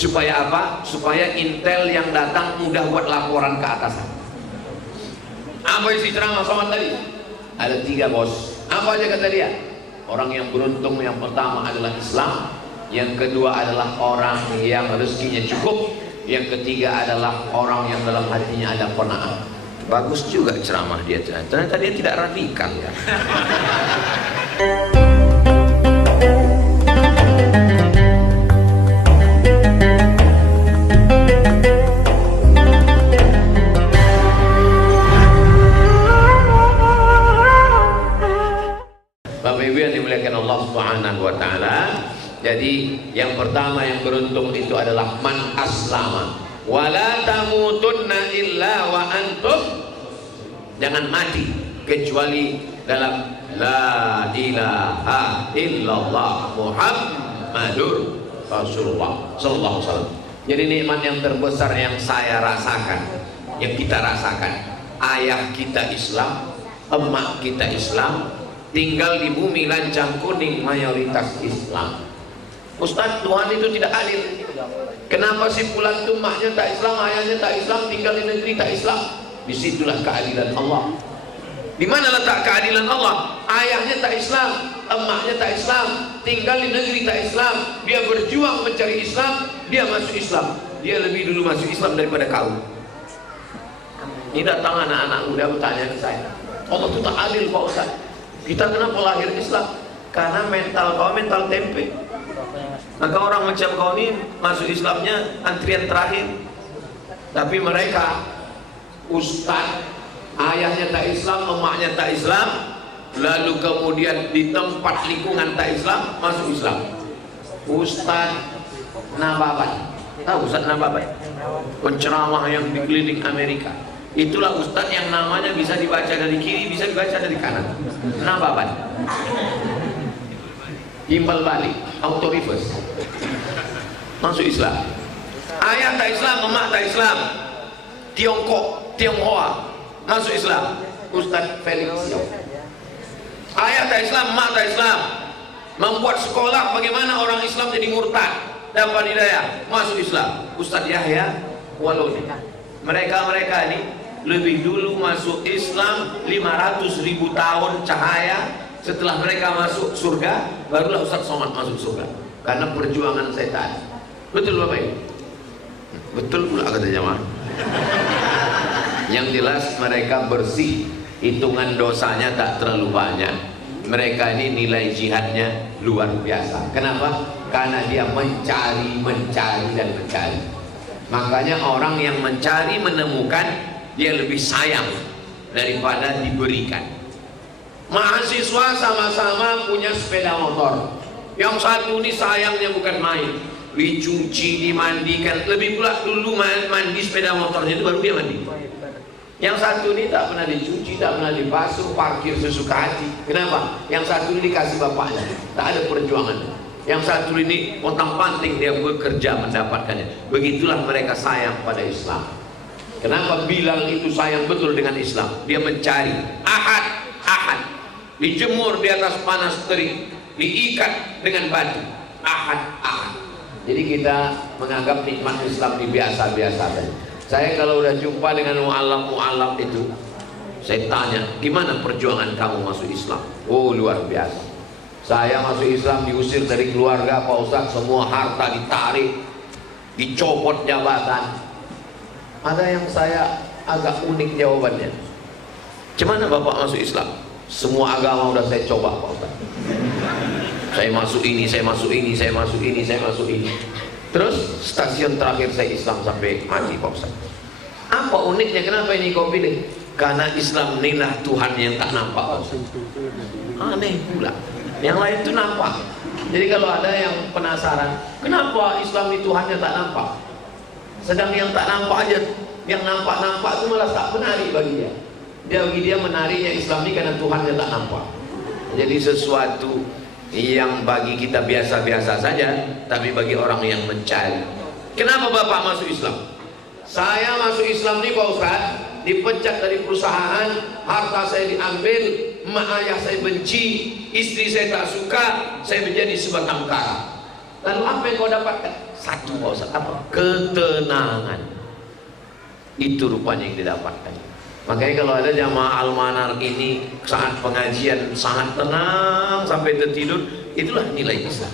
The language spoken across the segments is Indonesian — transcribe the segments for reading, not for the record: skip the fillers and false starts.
Supaya apa? Supaya intel yang datang mudah buat laporan ke atasan. Apa isi ceramah Somad tadi? Ada 3 bos. Apa aja kata dia? Orang yang beruntung yang pertama adalah Islam, yang kedua adalah orang yang rezekinya cukup, yang ketiga adalah orang yang dalam hatinya ada qanaah. Bagus juga ceramah dia. Ternyata dia tidak radikal ya. Bapak Ibu yang dimuliakan Allah Subhanahu wa taala. Jadi yang pertama yang beruntung itu adalah man aslama wala tamutunna illa wa antum, jangan mati kecuali dalam la ilaha illallah Muhammadur Rasulullah sallallahu alaihi wasallam. Jadi nikmat yang terbesar yang saya rasakan, yang kita rasakan, ayah kita Islam, emak kita Islam, tinggal di bumi lancang kuning mayoritas Islam. Ustaz, Tuhan itu tidak adil. Kenapa si pulang itu maknya tak Islam, ayahnya tak Islam, tinggal di negeri tak Islam? Disitulah keadilan Allah. Di mana letak keadilan Allah? Ayahnya tak Islam, emaknya tak Islam, tinggal di negeri tak Islam. Dia berjuang mencari Islam, dia masuk Islam. Dia lebih dulu masuk Islam daripada kau. Ini datang anak-anak muda bertanya ke saya, Allah itu tak adil Pak Ustaz. Kita kenapa lahir Islam? Karena mental kau mental tempe. Maka orang macam kau ini masuk Islamnya antrian terakhir. Tapi mereka ustaz, ayahnya tak Islam, emaknya tak Islam, lalu kemudian di tempat lingkungan tak Islam masuk Islam. Ustaz Nababan, tahu Ustaz Nababan? Penceramah yang di keliling Amerika. Itulah ustaz yang namanya bisa dibaca dari kiri, bisa dibaca dari kanan. Nababan. Timbal balik, auto reverse. Masuk Islam. Ayah tak Islam, emak tak Islam. Tionghoa masuk Islam. Ustaz Felix. Ayah tak Islam, emak tak Islam. Membuat sekolah bagaimana orang Islam jadi murtad, dapat hidayah, masuk Islam. Ustaz Yahya Waloni. Mereka ini lebih dulu masuk Islam 500.000 tahun cahaya. Setelah mereka masuk surga, barulah Ustaz Somad masuk surga. Karena perjuangan setan. Betul Bapak Ibu? Betul pula kata jamaah. Yang jelas mereka bersih, hitungan dosanya tak terlalu banyak. Mereka ini nilai jihadnya luar biasa. Kenapa? Karena dia mencari dan mencari. Makanya orang yang mencari menemukan, dia lebih sayang daripada diberikan. Mahasiswa sama-sama punya sepeda motor. Yang satu ini sayangnya bukan main, dicuci, dimandikan. Lebih pula dulu mandi sepeda motornya itu baru dia mandi. Yang satu ini tak pernah dicuci, tak pernah dibasuh, parkir sesuka hati. Kenapa? Yang satu ini dikasih bapaknya, tak ada perjuangan. Yang satu ini pontang-panting dia bekerja mendapatkannya. Begitulah mereka sayang pada Islam. Kenapa Bilal itu sayang betul dengan Islam? Dia mencari ahad, dijemur di atas panas terik, diikat dengan batu, ahad. Jadi kita menganggap nikmat Islam ini biasa-biasa saja. Saya kalau udah jumpa dengan mu'alaf itu, saya tanya, gimana perjuangan kamu masuk Islam? Oh luar biasa. Saya masuk Islam diusir dari keluarga Pak Ustaz, semua harta ditarik, dicopot jabatan. Ada yang saya agak unik jawabannya. Gimana Bapak masuk Islam? Semua agama udah saya coba Pak Ustaz. Saya masuk ini, saya masuk ini, saya masuk ini, saya masuk ini. Terus stasiun terakhir saya Islam sampai mati Pak Ustaz. Apa uniknya, kenapa ini kau pilih? Karena Islam inilah Tuhan yang tak nampak Pak Ustaz. Aneh pula. Yang lain itu nampak. Jadi kalau ada yang penasaran, kenapa Islam itu Tuhannya tak nampak? Sedang yang tak nampak aja, yang nampak-nampak itu malah tak menarik bagi dia. Bagi dia menariknya Islam ini karena Tuhannya tak nampak. Jadi sesuatu yang bagi kita biasa-biasa saja, tapi bagi orang yang mencari. Kenapa Bapak masuk Islam? Saya masuk Islam ini Pak Ustaz, dipecat dari perusahaan, harta saya diambil, emak ayah saya benci, istri saya tak suka, saya menjadi sebatang kara. Lalu apa yang kau dapatkan? Satu Pak Ustaz, apa? Ketenangan. Itu rupanya yang didapatkan. Makanya kalau ada jamaah Al-Manar ini saat pengajian sangat tenang sampai tertidur, itulah nilai Islam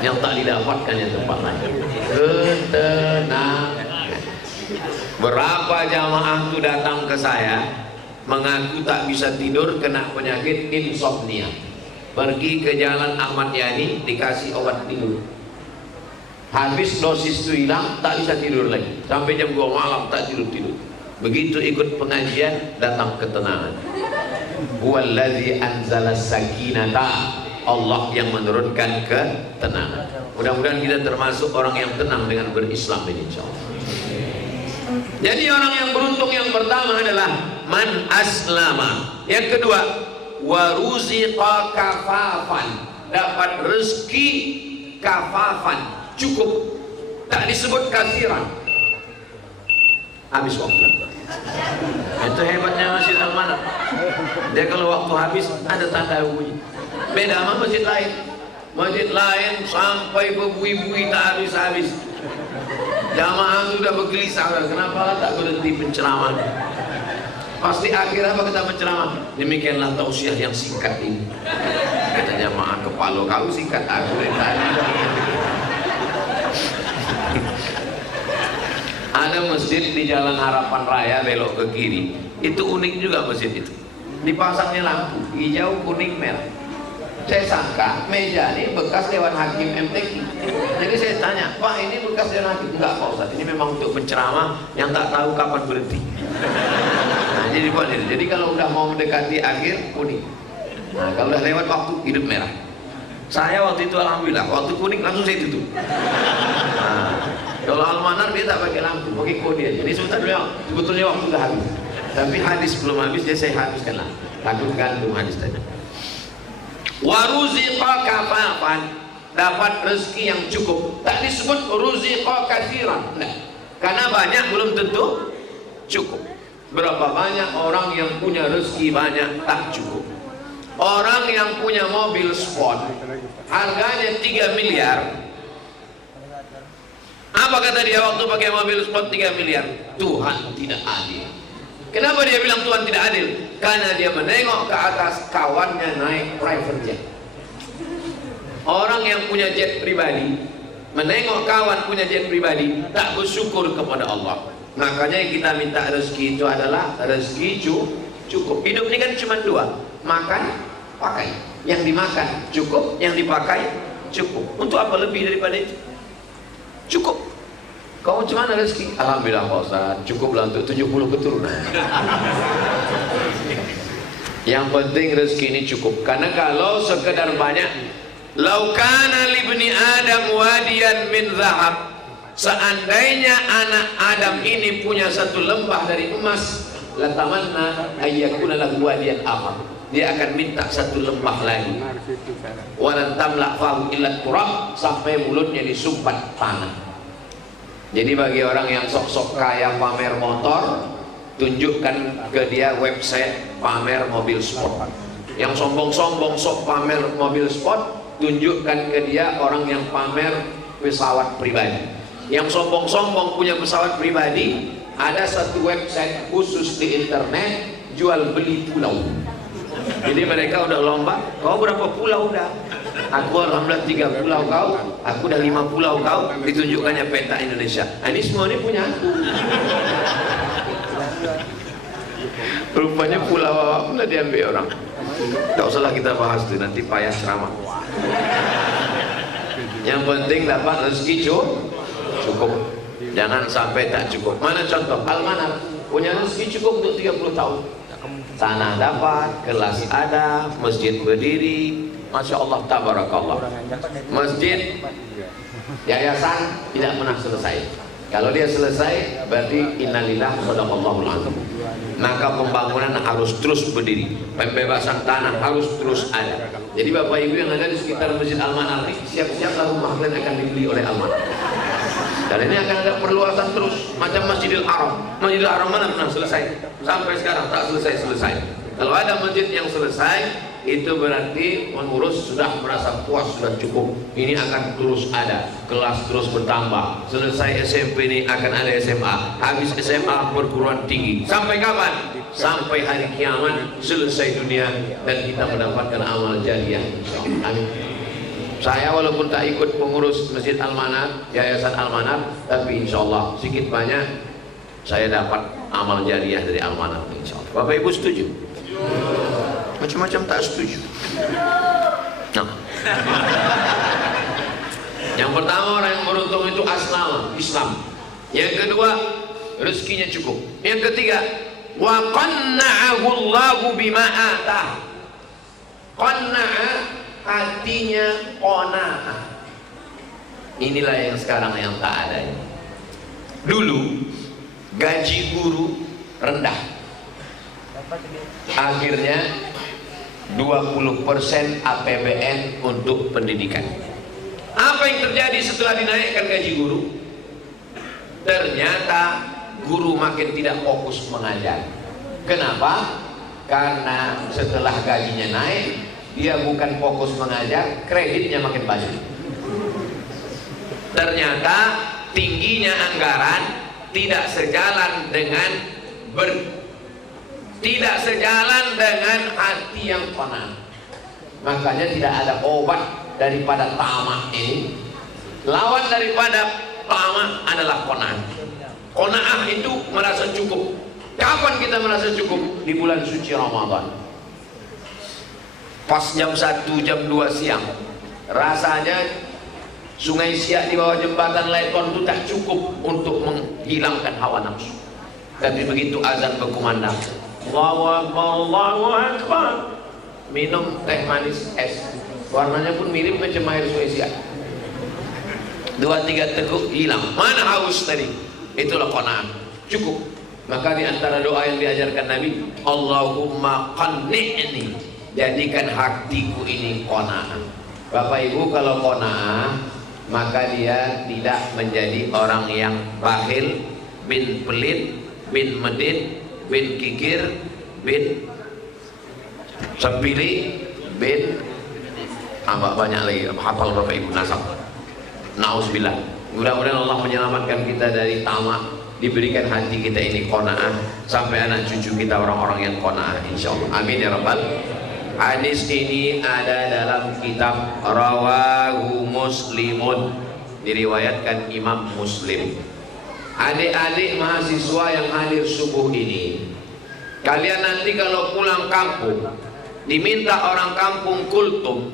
yang tak didapatkan yang tempat lain. Ketenangan. Berapa jamaah itu datang ke saya mengaku tak bisa tidur kena penyakit insomnia. Pergi ke Jalan Ahmad Yani dikasih obat tidur. Habis dosis itu hilang, tak bisa tidur lagi. Sampai jam 2 malam tak tidur-tidur. Begitu ikut pengajian, datang ketenangan. Huwallazi anzala sakinata. Allah yang menurunkan ketenangan. Mudah-mudahan kita termasuk orang yang tenang dengan berislam ini, insyaallah. Jadi orang yang beruntung yang pertama adalah man aslama. Yang kedua, waruziqa kafafan. Dapat rezeki kafafan, cukup. Tak disebut kasiran. Habis waktu. Itu hebatnya Masjid Al-Manar. Dia kalau waktu habis ada tanda bunyi. Beda sama masjid lain. Masjid lain sampai bebui-bui tak habis-habis. Jamaah sudah bergelisah, kenapa tak berhenti penceramah? Pasti akhir apa kata penceramah? Demikianlah tausiah yang singkat ini. Kata jamaah, kepala kau singkat aku dari tadi. Ada masjid di Jalan Harapan Raya belok ke kiri. Itu unik juga masjid itu. Dipasangnya lampu hijau, kuning, merah. Saya sangka meja ini bekas Dewan Hakim MTQ. Jadi saya tanya, Pak ini bekas Dewan Hakim? Enggak Pak Ustaz, ini memang untuk penceramah yang tak tahu kapan berhenti. Nah, jadi kalau udah mau mendekati akhir kuning. Nah kalau udah lewat waktu hidup merah. Saya waktu itu alhamdulillah, waktu kuning langsung saya tutup. Nah, kalau Al-Manar dia tak pakai lampu, pakai kode aja. Jadi sebetulnya waktu udah habis. Tapi hadis belum habis, jadi saya habiskan lah. Takut gantung hadis tadi. Waruziqa kafafan, dapat rezeki yang cukup. Tak disebut ruziqa katsiran. Nah, karena banyak belum tentu cukup. Berapa banyak orang yang punya rezeki banyak tak cukup. Orang yang punya mobil sport harganya 3 miliar. Apa kata dia waktu pakai mobil sport 3 miliar? Tuhan tidak adil. Kenapa dia bilang Tuhan tidak adil? Karena dia menengok ke atas kawannya naik private jet. Orang yang punya jet pribadi menengok kawan punya jet pribadi, tak bersyukur kepada Allah. Makanya yang kita minta rezeki itu adalah rezeki cukup. Hidup ini kan cuma dua, makan, pakai. Yang dimakan cukup, yang dipakai cukup. Untuk apa lebih daripada itu? Cukup. Kau macam mana rezeki? Alhamdulillah Pak Ustaz, cukuplah untuk 70 keturunan. Yang penting rezeki ini cukup. Karena kalau sekedar banyak, lau kana libni Adam wadiyan min zahab, seandainya anak Adam ini punya satu lembah dari emas, latamanna ayyakuna lahu wadiyan akhar, dia akan minta satu lembah lagi. Walan tamla fahu illa turab, sampai mulutnya disumpat tanah. Jadi bagi orang yang sok-sok kaya pamer motor, tunjukkan ke dia website pamer mobil sport. Yang sombong-sombong sok pamer mobil sport, tunjukkan ke dia orang yang pamer pesawat pribadi. Yang sombong-sombong punya pesawat pribadi, ada satu website khusus di internet jual beli pulau. Jadi mereka udah lomba, kau berapa pulau udah? Aku alhamdulillah 3 pulau kau, aku udah 5 pulau kau, ditunjukkannya peta Indonesia. Nah, ini semua ini punya aku. Rupanya pulau awak pun diambil orang. Tak usahlah kita bahas itu, nanti payah ceramah. Yang penting dapat rezeki cukup. Jangan sampai tak cukup. Mana contoh? Al-Manar punya rezeki cukup untuk 30 tahun. Tanah dapat, kelas ada, masjid berdiri, Masya Allah, tabarakallah. Masjid, yayasan tidak pernah selesai. Kalau dia selesai, berarti innalillah sadaqallahul azim. Maka pembangunan harus terus berdiri, pembebasan tanah harus terus ada. Jadi Bapak Ibu yang ada di sekitar Masjid Al-Manar ini, siap-siaplah rumah kalian akan dibeli oleh Al-Manar. Dan ini akan ada perluasan terus, macam Masjidil Haram. Masjidil Haram mana pernah selesai? Sampai sekarang tak selesai-selesai. Kalau ada masjid yang selesai, itu berarti pengurus sudah merasa puas, sudah cukup. Ini akan terus ada, kelas terus bertambah. Selesai SMP ini akan ada SMA, habis SMA perguruan tinggi. Sampai kapan? Sampai hari kiamat, selesai dunia dan kita mendapatkan amal jariah. Amin. Saya walaupun tak ikut pengurus Masjid Al-Manar, Yayasan Al-Manar, tapi insya Allah sedikit banyak saya dapat amal jariah dari Al-Manar, insya Allah. Bapak Ibu setuju? Macam-macam tak setuju. Nah. Yang pertama, orang yang beruntung itu asnama, Islam. Yang kedua, rezekinya cukup. Yang ketiga, wa qanna'ahu Allahu bima atah. Qanna'a, hatinya qana'ah. Inilah yang sekarang yang tak ada. Dulu gaji guru rendah, akhirnya 20% APBN untuk pendidikan. Apa yang terjadi setelah dinaikkan gaji guru? Ternyata guru makin tidak fokus mengajar. Kenapa? Karena setelah gajinya naik, dia bukan fokus mengajar, kreditnya makin banyak. Ternyata tingginya anggaran tidak sejalan dengan hati yang qanaah. Makanya tidak ada obat daripada tamak ini. Lawan daripada tamak adalah qanaah. Qanaah itu merasa cukup. Kapan kita merasa cukup? Di bulan suci Ramadan. Pas jam 1, jam 2 siang, rasanya Sungai Siak di bawah jembatan Leton itu tak cukup untuk menghilangkan hawa nafsu. Tapi begitu azan berkumandang, Allahu Akbar, Allahu Akbar, minum teh manis es, warnanya pun mirip macam air Sungai Siak. 2-3 teguk hilang. Mana haus tadi? Itulah qanaah. Cukup. Maka di antara doa yang diajarkan Nabi, Allahumma qanni'ni, jadikan hatiku ini qanaah. Bapak Ibu, kalau qanaah maka dia tidak menjadi orang yang bakhil, bin pelit, bin medit, bin kikir, bin sepili, bin tambah banyak lagi, hafal Bapak Ibu nasab. Nauzubillah. Mudah-mudahan Allah menyelamatkan kita dari tamak, diberikan hati kita ini qanaah, sampai anak cucu kita orang-orang yang qanaah, insyaallah. Amin ya rabbal. Hadis ini ada dalam kitab Rawahu Muslimun, diriwayatkan Imam Muslim. Adik-adik mahasiswa yang hadir subuh ini, kalian nanti kalau pulang kampung diminta orang kampung kultum,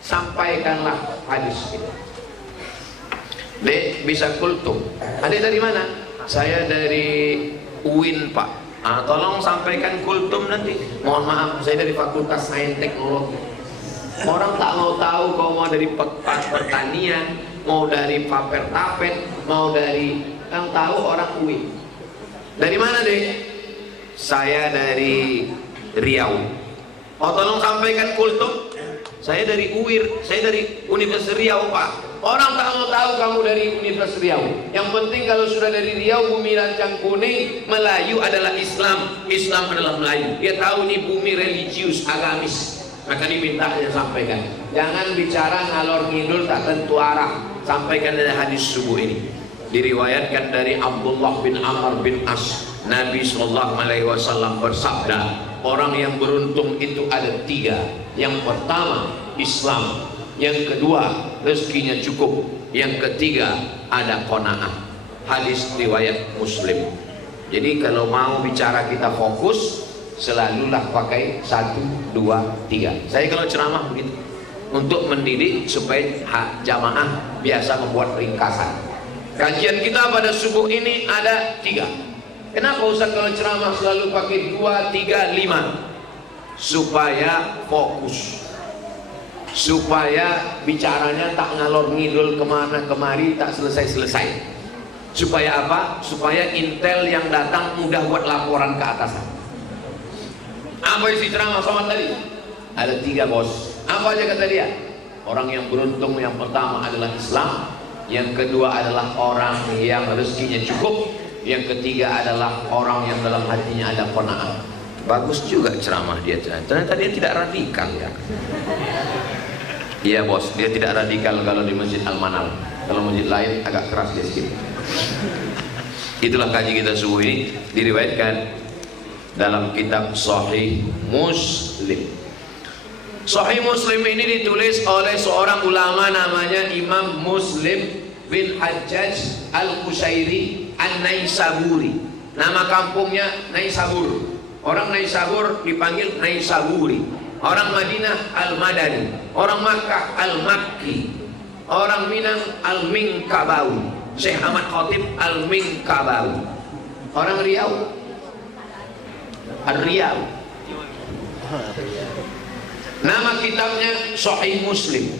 sampaikanlah hadis ini. Dek, bisa kultum. Adik dari mana? Saya dari UIN Pak. Tolong sampaikan kultum nanti. Mohon maaf, saya dari Fakultas Sains Teknologi. Orang tak mau tahu kau mau dari pertanian, mau dari paper tapet, mau dari, yang tahu orang UIN. Dari mana deh? Saya dari Riau. Tolong sampaikan kultum. Saya dari UIR, saya dari Universitas Riau Pak. Orang tak mau tahu kamu dari Universitas Riau. Yang penting kalau sudah dari Riau, bumi lancang kuning, Melayu adalah Islam, Islam adalah Melayu. Dia tahu ini bumi religius, agamis. Maka dimintanya sampaikan. Jangan bicara ngalor ngidul tak tentu arah. Sampaikan dari hadis subuh ini. Diriwayatkan dari Abdullah bin Amr bin As, Nabi SAW bersabda, orang yang beruntung itu ada 3. Yang pertama, Islam. Yang kedua, rezekinya cukup. Yang ketiga, ada qanaah. Hadis riwayat Muslim. Jadi kalau mau bicara kita fokus, selalulah pakai 1, 2, 3. Saya kalau ceramah begitu, untuk mendidik supaya jamaah biasa membuat ringkasan. Kajian kita pada subuh ini ada 3. Kenapa Ustaz kalau ceramah selalu pakai 2, 3, 5? Supaya fokus, supaya bicaranya tak ngalor ngidul kemana kemari, tak selesai-selesai. Supaya apa? Supaya intel yang datang mudah buat laporan ke atasan. Apa isi ceramah somat tadi? Ada 3 bos. Apa aja kata dia? Orang yang beruntung yang pertama adalah Islam, yang kedua adalah orang yang rezekinya cukup, yang ketiga adalah orang yang dalam hatinya ada qanaah. bagus juga ceramah dia, ternyata dia tidak radikal ya. Iya bos, dia tidak radikal kalau di Masjid Al-Manal. Kalau masjid lain agak keras dia sedikit. Itulah kaji kita subuh ini, diriwayatkan dalam kitab Sahih Muslim. Sahih Muslim ini ditulis oleh seorang ulama namanya Imam Muslim bin Hajjaj Al-Qushairi An-Naisaburi. Nama kampungnya Naisabur. Orang Naisabur dipanggil Naisaburi. Orang Madinah Al-Madani. Orang Makkah Al-Makki. Orang Minang Al-Minkabawi. Syekh Ahmad Khatib Al-Minkabawi. Orang Riau Al-Riau. Nama kitabnya Sahih Muslim.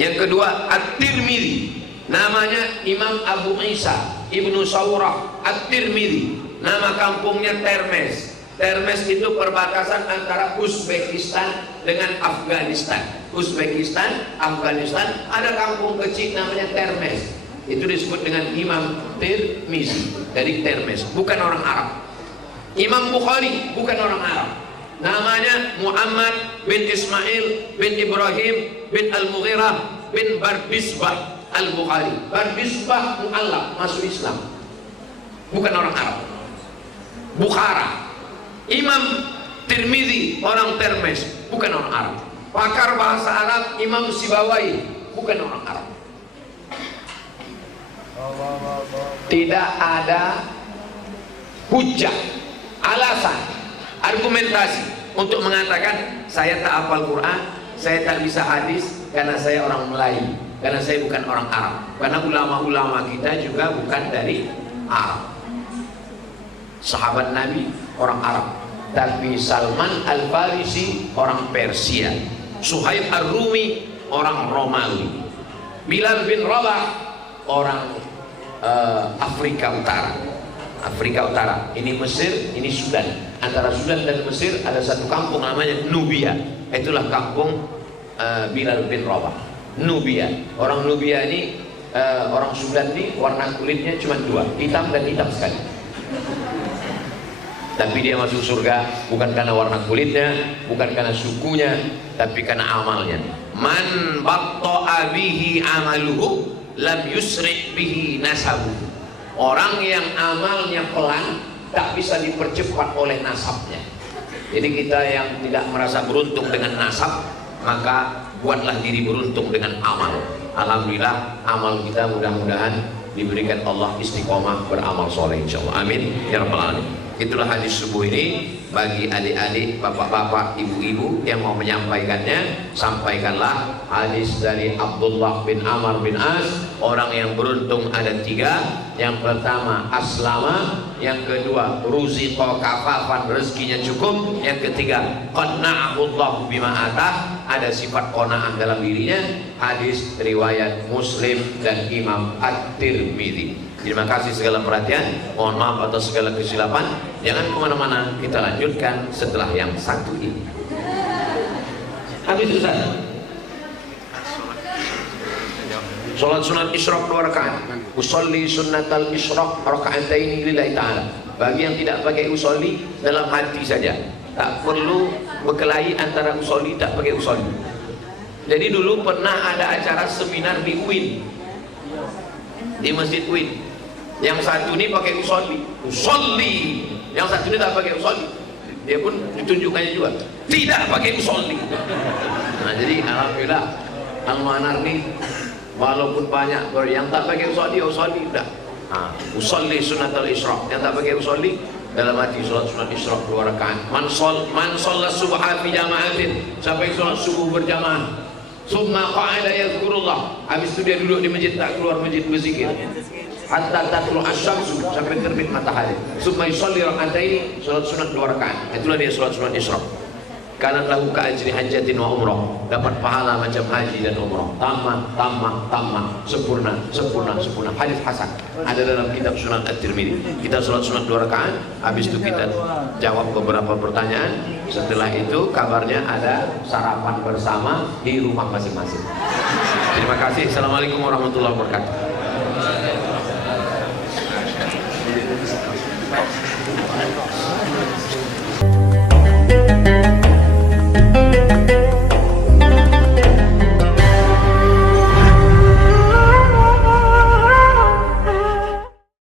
Yang kedua At-Tirmidzi. Namanya Imam Abu Isa Ibnu Saurah At-Tirmidzi. Nama kampungnya Termes. Termes itu perbatasan antara Uzbekistan dengan Afghanistan. Uzbekistan, Afghanistan, ada kampung kecil namanya Termes. Itu disebut dengan Imam Tirmizi dari Termes, bukan orang Arab. Imam Bukhari bukan orang Arab. Namanya Muhammad bin Ismail bin Ibrahim bin Al-Mughirah bin Barbisbah Al-Bukhari. Barbisbah mu'allaf, masuk Islam, bukan orang Arab. Bukhara. Imam Tirmizi orang Termes, bukan orang Arab. Pakar bahasa Arab Imam Sibawai, bukan orang Arab. Tidak ada hujah, alasan, argumentasi untuk mengatakan saya tak hafal Quran, saya tak bisa hadis karena saya orang Melayu, karena saya bukan orang Arab. Karena ulama-ulama kita juga bukan dari Arab. Sahabat Nabi orang Arab, tapi Salman Al-Farisi orang Persia, Suhaib Ar-Rumi orang Romawi, Bilal bin Rabah orang Afrika Utara. Afrika Utara, ini Mesir, ini Sudan. Antara Sudan dan Mesir ada satu kampung namanya Nubia. Itulah kampung Bilal bin Rabah. Nubia. Orang Nubia ini orang Sudan ini warna kulitnya cuma dua, hitam dan hitam sekali. Tapi dia masuk surga bukan karena warna kulitnya, bukan karena sukunya, tapi karena amalnya. Man batta'a bihi amaluhu lam yusri' bihi nasabu. Orang yang amalnya pelan tak bisa dipercepat oleh nasabnya. Jadi kita yang tidak merasa beruntung dengan nasab, maka buatlah diri beruntung dengan amal. Alhamdulillah amal kita mudah-mudahan diberikan Allah istiqomah beramal soleh insyaallah. Amin ya rabbal alamin. Itulah hadis subuh ini. Bagi adik-adik, bapak-bapak, ibu-ibu yang mau menyampaikannya, sampaikanlah hadis dari Abdullah bin Amr bin As. Orang yang beruntung ada tiga. Yang pertama aslama, yang kedua ruziqa kafafan, rezekinya cukup, yang ketiga qanna'ahullahu bima atah, ada sifat qanaah dalam dirinya. Hadis riwayat Muslim dan Imam At-Tirmidzi. Terima kasih segala perhatian, mohon maaf atas segala kesilapan. Jangan kemana-mana, kita lanjutkan setelah yang satu ini. Habis Ustaz. Salat sunat isyraq 2 rakaat. Usolli sunnatal isyraq raka'ataini lillahi ta'ala. Bagi yang tidak pakai usolli, dalam hati saja. Tak perlu berkelahi antara usolli tak pakai usolli. Jadi dulu pernah ada acara seminar di UIN, di Masjid UIN. Yang satu ini pakai usolli, yang satu ini tak pakai usolli. Dia pun ditunjukkannya juga tidak pakai usolli. Nah jadi alhamdulillah Al-Manar ini walaupun banyak yang tak pakai usolli, usolli udah. Usolli sunnatul isyraq, yang tak pakai usolli dalam hati sholat sunat isyraq 2 rakaat. Man sholat subha fi jama'atin, sampai sholat subuh berjamaah. Summa qa'ada yadhkurullah, habis itu dia duduk di masjid, tak keluar masjid berzikir. Hatta tatlu asyamsu, sampai terbit matahari. Summa yusalli raka'ataini, salat sunat 2 rakaat. Itulah dia salat sunat isyraq. Kana lahu ka'ajri hajjatin wa umrah, dapat pahala macam haji dan umrah. Tamah, sempurna. Hadis hasan ada dalam kitab Sunan At-Tirmidzi. Kita salat sunat 2 rakaat, habis itu kita jawab beberapa pertanyaan. Setelah itu kabarnya ada sarapan bersama di rumah masing-masing. Terima kasih. Assalamualaikum warahmatullahi wabarakatuh.